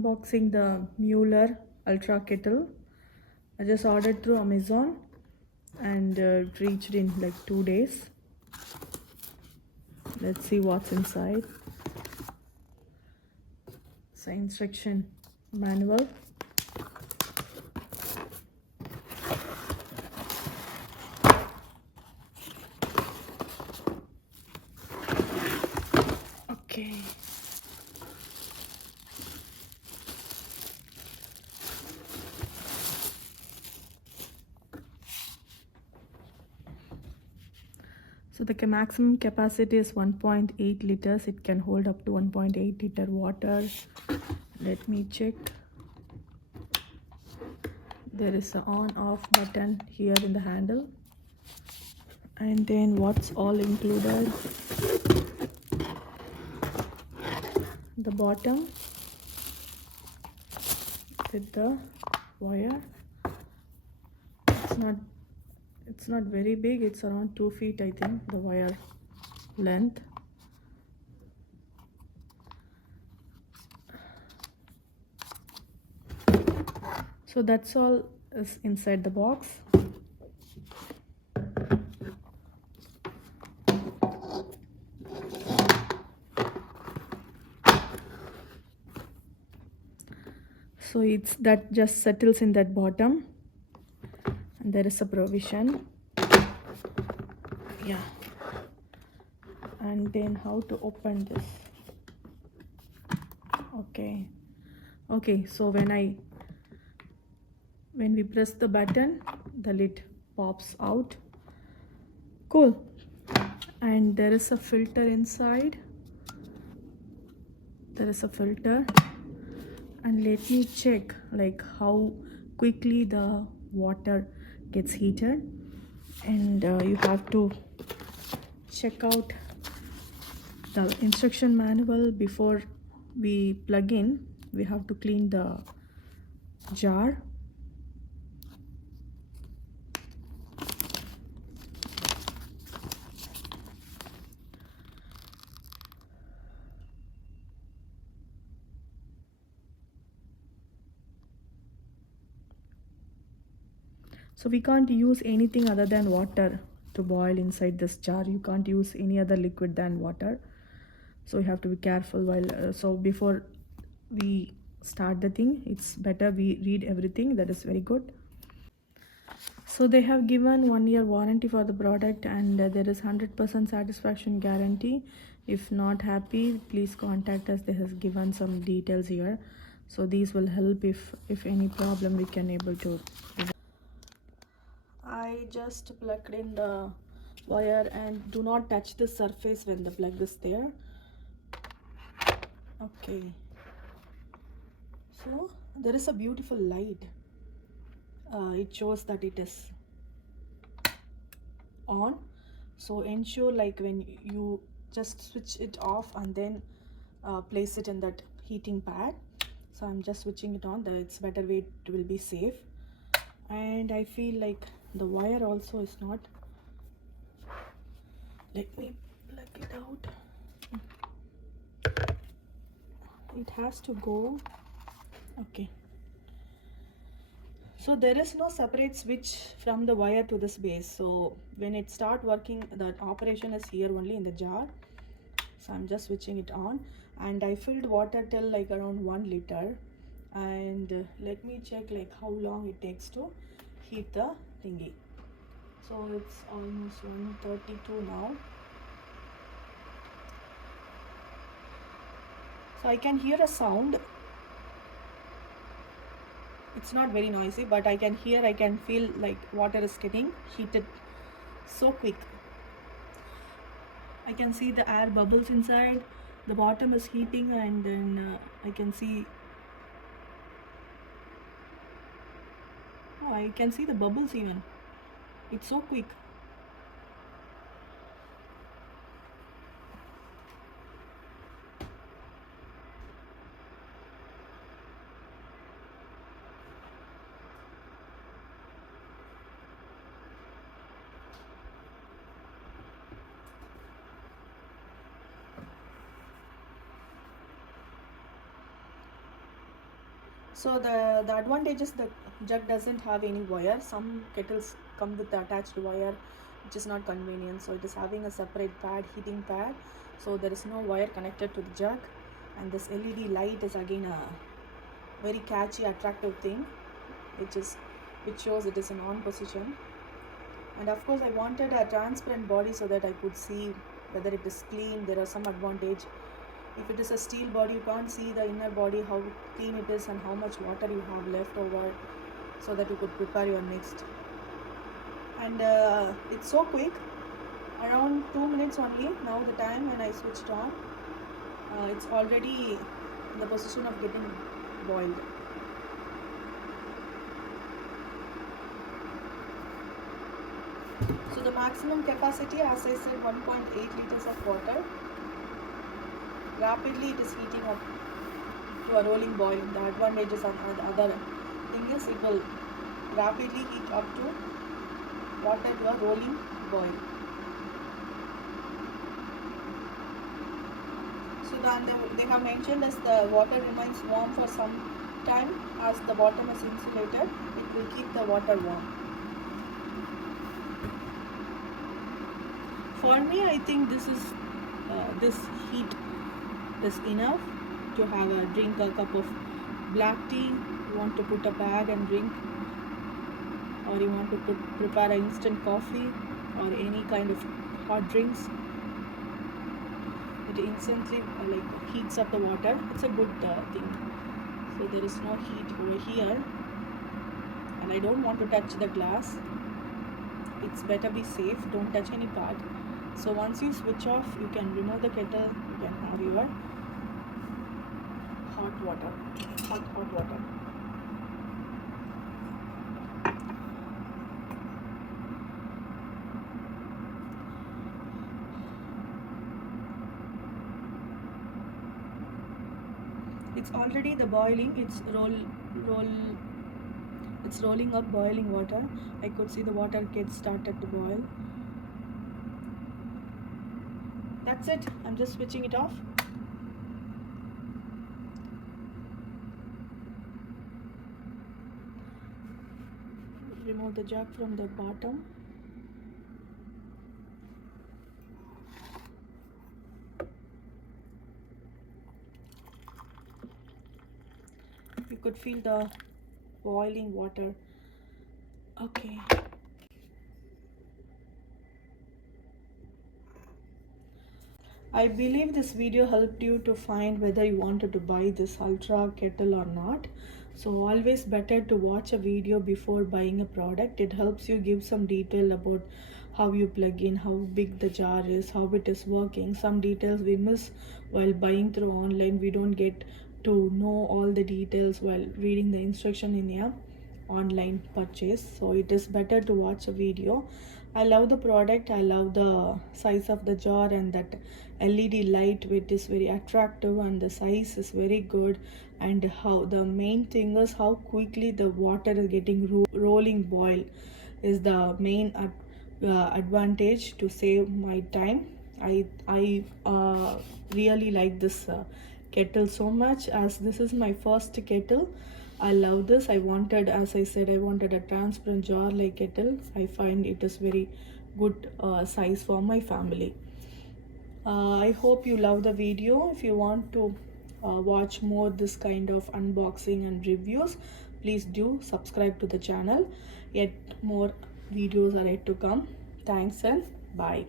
unboxing the Mueller Ultra Kettle. I just ordered through Amazon and it reached in like 2 days. Let's see what's inside. It's an instruction manual. Okay. So the maximum capacity is 1.8 liters. It can hold up to 1.8 liter water. Let me check. There is an on-off button here in the handle. And then what's all included? The bottom with the wire. It's not very big. It's around 2 feet, I think, the wire length. So that's all is inside the box. So it's that just settles in that bottom, and there is a provision. Yeah. And then how to open this? Okay, so when we press the button, the lid pops out. Cool. And there is a filter inside. There is a filter, and let me check like how quickly the water gets heated. And you have to check out the instruction manual before we plug in. We have to clean the jar. So we can't use anything other than water to boil inside this jar. You can't use any other liquid than water. So you have to be careful while so before we start the thing, it's better we read everything. That is very good. So they have given 1 year warranty for the product, and there is 100% satisfaction guarantee. If not happy, please contact us. They has given some details here, so these will help if any problem we can able to. I just plugged in the wire, and do not touch the surface when the plug is there. Okay, so there is a beautiful light. It shows that it is on, so ensure like when you just switch it off and then place it in that heating pad. So I'm just switching it on. It's better way, it will be safe. And I feel like the wire also is not. Let me plug it out. It has to go. Okay, so there is no separate switch from the wire to this base. So when it start working, the operation is here only in the jar. So I'm just switching it on, and I filled water till like around 1 liter. And let me check like how long it takes to heat the thingy. So it's almost 1:32 now. So I can hear a sound. It's not very noisy, but I can feel like water is getting heated so quick. I can see the air bubbles inside. The bottom is heating, and then I can see. Oh, I can see the bubbles even. It's so quick. So the advantages, the jug doesn't have any wire. Some kettles come with the attached wire, which is not convenient. So it is having a separate pad, heating pad. So there is no wire connected to the jug, and this LED light is again a very catchy, attractive thing, which shows it is in on position. And of course I wanted a transparent body so that I could see whether it is clean. There are some advantage. If it is a steel body, you can't see the inner body, how clean it is and how much water you have left over, so that you could prepare your next. And it's so quick, around 2 minutes only. Now the time when I switched on, it's already in the position of getting boiled. So the maximum capacity, as I said, 1.8 liters of water. Rapidly it is heating up to a rolling boil. The advantages of the other thing is it will rapidly heat up to water to a rolling boil. So they have mentioned as the water remains warm for some time, as the bottom is insulated, it will keep the water warm. For me, I think this heat is enough to have a drink a cup of black tea. You want to put a bag and drink, or you want to prepare an instant coffee or any kind of hot drinks. It instantly heats up the water. It's a good thing. So there is no heat over here, and I don't want to touch the glass. It's better be safe. Don't touch any part. So once you switch off, you can remove the kettle. You can have your hot water. It's already the boiling. It's rolling up boiling water. I could see the water gets started to boil. That's it. I'm just switching it off. Remove the jug from the bottom. You could feel the boiling water. Okay. I believe this video helped you to find whether you wanted to buy this ultra kettle or not. So always better to watch a video before buying a product. It helps you give some detail about how you plug in, how big the jar is, how it is working. Some details we miss while buying through online. We don't get to know all the details while reading the instruction in a online purchase. So it is better to watch a video. I love the product. I love the size of the jar, and that LED light, which is very attractive, and the size is very good. And how the main thing is how quickly the water is getting rolling boil is the main advantage to save my time. I really like this kettle so much, as this is my first kettle. I love this. I wanted, as I said, I wanted a transparent jar like kettle. I find it is very good size for my family. I hope you love the video. If you want to watch more this kind of unboxing and reviews, please do subscribe to the channel. Yet more videos are yet to come. Thanks and bye.